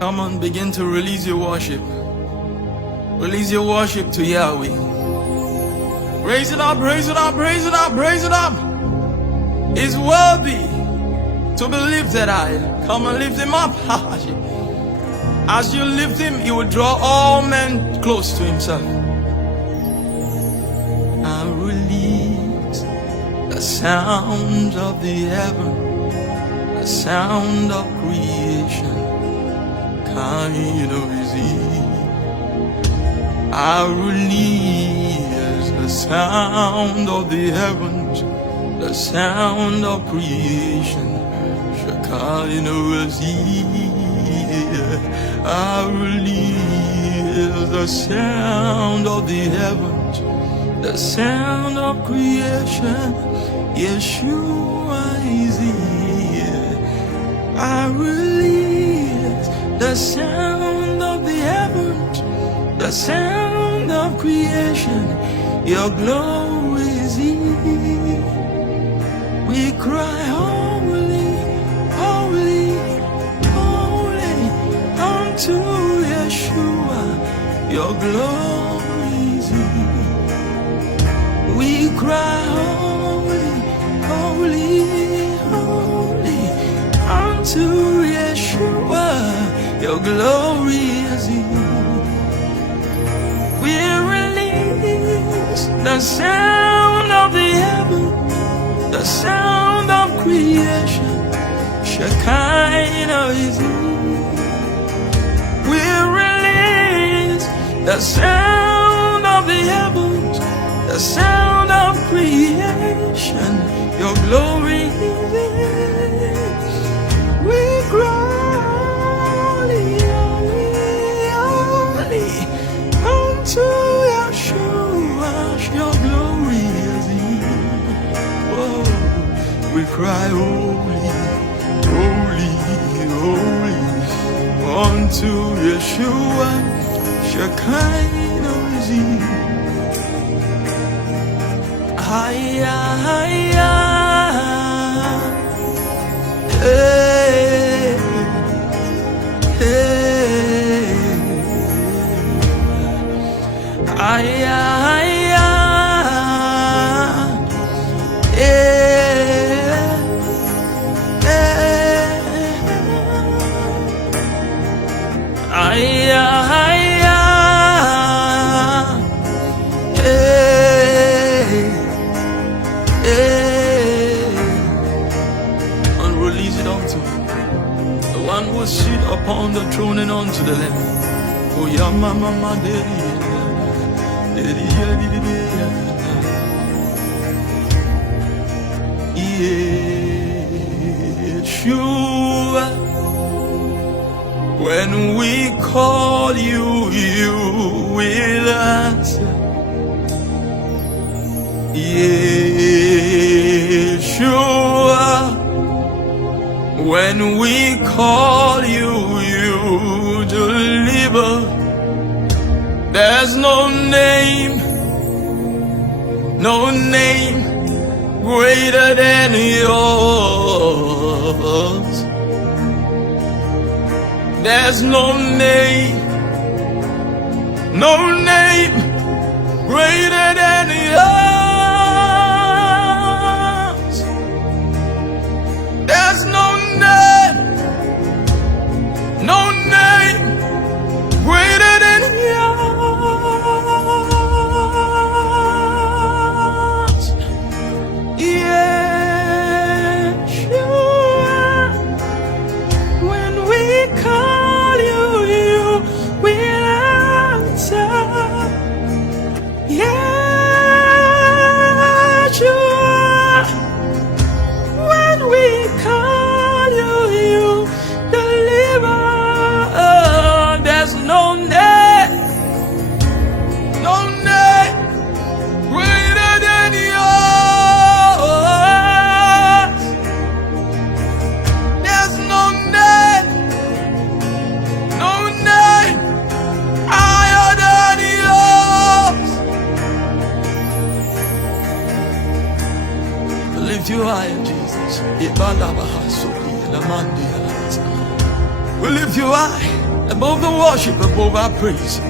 Come on, begin to release your worship. Release your worship to Yahweh. Raise it up, raise it up, raise it up, raise it up. He's worthy to be lifted high. Come and lift him up. As you lift him, he will draw all men close to himself. I release the sound of the heaven, the sound of creation. Kind of easy. I release the sound of the heavens, the sound of creation. Shekinah is here. I release the sound of the heavens, the sound of creation. Yeshua is here. I release the sound of the heavens, the sound of creation. Your glory is here. We cry, holy, holy, holy, unto Yeshua. Your glory is here. We cry, holy, holy, holy, unto Yeshua. Your glory is here. We release the sound of the heaven, the sound of creation. Shekinah is here. We release the sound of the heavens, the sound of creation. Your glory is here. We cry, holy, holy, holy, unto Yeshua. Your glory is here. Oh, we cry, holy, holy, holy, unto Yeshua. Shekinah is here. Hiya, hiya, hey, hey, hiya, hiya, hey, hey, hiya, hiya, hey, hey. And release it unto the one who sit upon the throne and unto the Lamb. Oh, yeah, mama, Yeshua, when we call you, you will answer. Yeshua, when we call you, you deliver. There's no name greater than yours. There's no name greater than yours. There's no name greater than yours. Yeshua, when we call you, you will answer. Yeshua, when we call you, you deliver. There's no name greater than yours. There's no name higher than yours. Lift you higher, Jesus. We lift you high. above the worship, above our praise.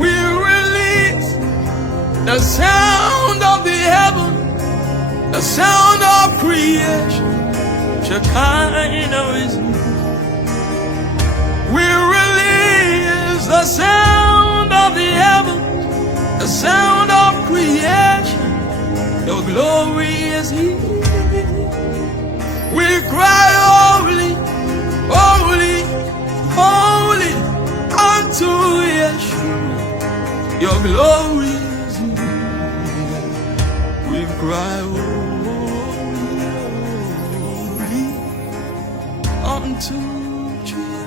We release the sound of the heaven, the sound of creation. Shekinah is here. We release the sound of the heavens, the sound of creation. Your glory is here. We cry, holy, holy, holy unto Yeshua. Your glory is here. We cry, holy, holy unto Jesus.